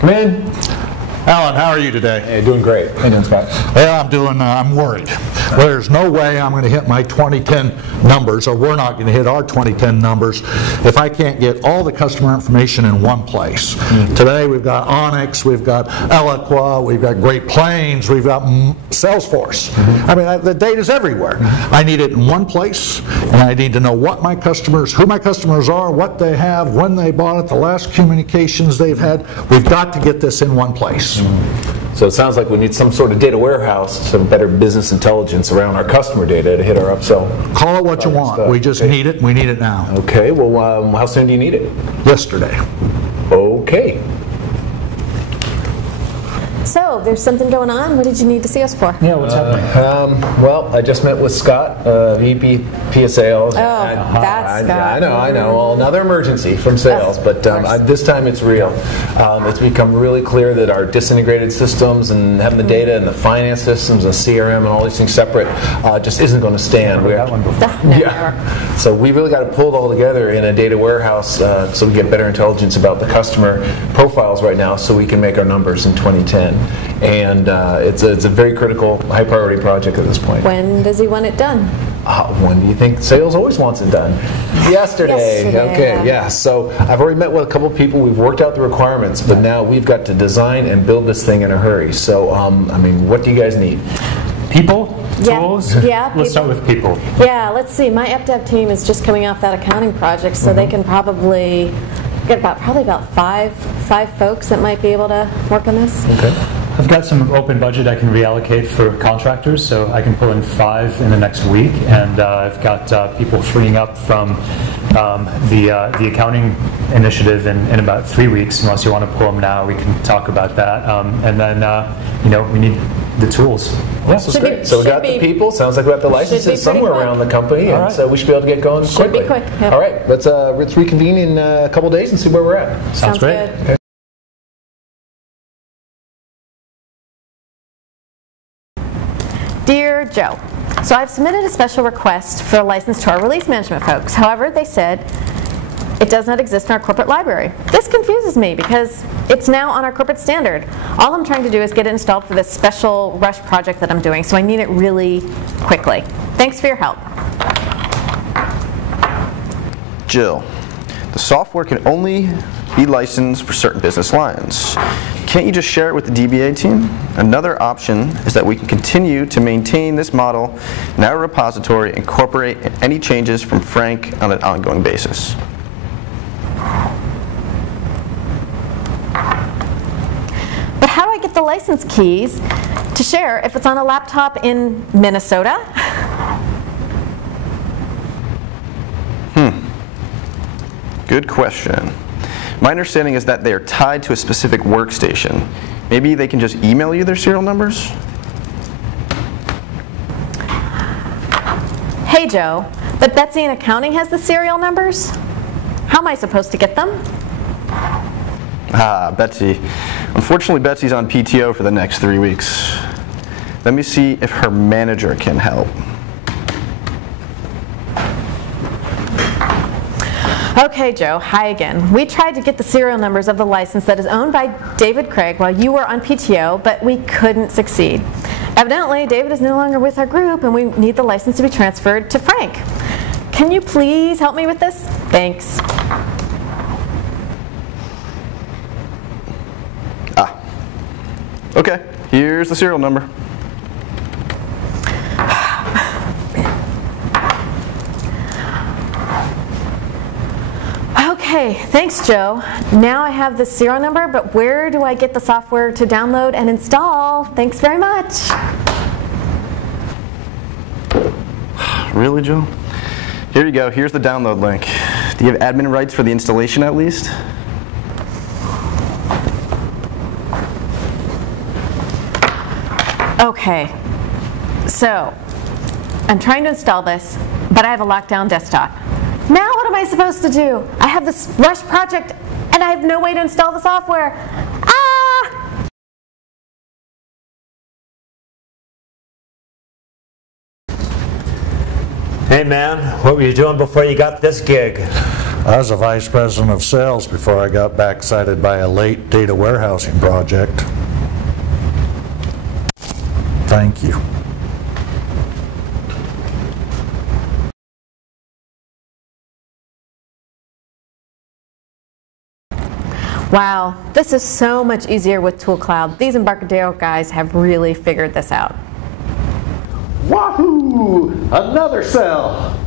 Come in. Alan, how are you today? Hey, doing great. How you doing, Scott? Well, I'm worried. There's no way I'm going to hit my 2010 numbers, or we're not going to hit our 2010 numbers, if I can't get all the customer information in one place. Today we've got Onyx, we've got Eloqua, we've got Great Plains, we've got Salesforce. I mean, the data's everywhere. I need it in one place, and I need to know what my customers, who my customers are, what they have, when they bought it, the last communications they've had. We've got to get this in one place. So it sounds like we need some sort of data warehouse, some better business intelligence around our customer data to hit our upsell. Call it what you want. We just need it. We need it now. Okay. Well, how soon do you need it? Yesterday. Okay. So, there's something going on. What did you need to see us for? Yeah, what's happening? Well, I just met with Scott, VP of Sales. Oh, that's Scott. I know. Well, another emergency from sales, but this time it's real. It's become really clear that our disintegrated systems and having the data and the finance systems and CRM and all these things separate just isn't going to stand. Never. So we really got to pull it all together in a data warehouse so we get better intelligence about the customer profiles right now, so we can make our numbers in 2010. And it's a very critical, high priority project at this point. When does he want it done? When do you think sales always wants it done? Yesterday. Okay, yeah. So I've already met with a couple of people. We've worked out the requirements, but now we've got to design and build this thing in a hurry. So, I mean, what do you guys need? People? Tools? Yeah, Let's start with people. Yeah, let's see. My EpDev team is just coming off that accounting project, so they can probably get probably about five folks that might be able to work on this. Okay. I've got some open budget I can reallocate for contractors, so I can pull in 5 in the next week, and I've got people freeing up from the accounting initiative in about 3 weeks. Unless you want to pull them now, we can talk about that. And then we need the tools. Yeah, so we got the people. Sounds like we got the licenses somewhere around the company, and so we should be able to get going quickly. Should be quick. Yep. All right, let's reconvene in a couple days and see where we're at. Sounds great. Good. Okay. Dear Joe, so I've submitted a special request for a license to our release management folks. However, they said it does not exist in our corporate library. This confuses me because it's now on our corporate standard. All I'm trying to do is get it installed for this special rush project that I'm doing, so I need it really quickly. Thanks for your help. Jill, the software can only be licensed for certain business lines. Can't you just share it with the DBA team? Another option is that we can continue to maintain this model in our repository and incorporate any changes from Frank on an ongoing basis. But how do I get the license keys to share if it's on a laptop in Minnesota? Good question. My understanding is that they are tied to a specific workstation. Maybe they can just email you their serial numbers? Hey Joe, but Betsy in accounting has the serial numbers? How am I supposed to get them? Betsy. Unfortunately, Betsy's on PTO for the next 3 weeks. Let me see if her manager can help. Okay, Joe, hi again. We tried to get the serial numbers of the license that is owned by David Craig while you were on PTO, but we couldn't succeed. Evidently, David is no longer with our group, and we need the license to be transferred to Frank. Can you please help me with this? Thanks. Okay, here's the serial number. Okay, thanks, Joe. Now I have the serial number, but where do I get the software to download and install? Thanks very much. Really, Joe? Here you go. Here's the download link. Do you have admin rights for the installation at least? Okay, so I'm trying to install this, but I have a lockdown desktop. Now what am I supposed to do? I have this rush project and I have no way to install the software. Ah! Hey man, what were you doing before you got this gig? I was a vice president of sales before I got backsided by a late data warehousing project. Thank you. Wow, this is so much easier with ToolCloud. These Embarcadero guys have really figured this out. Wahoo! Another sale!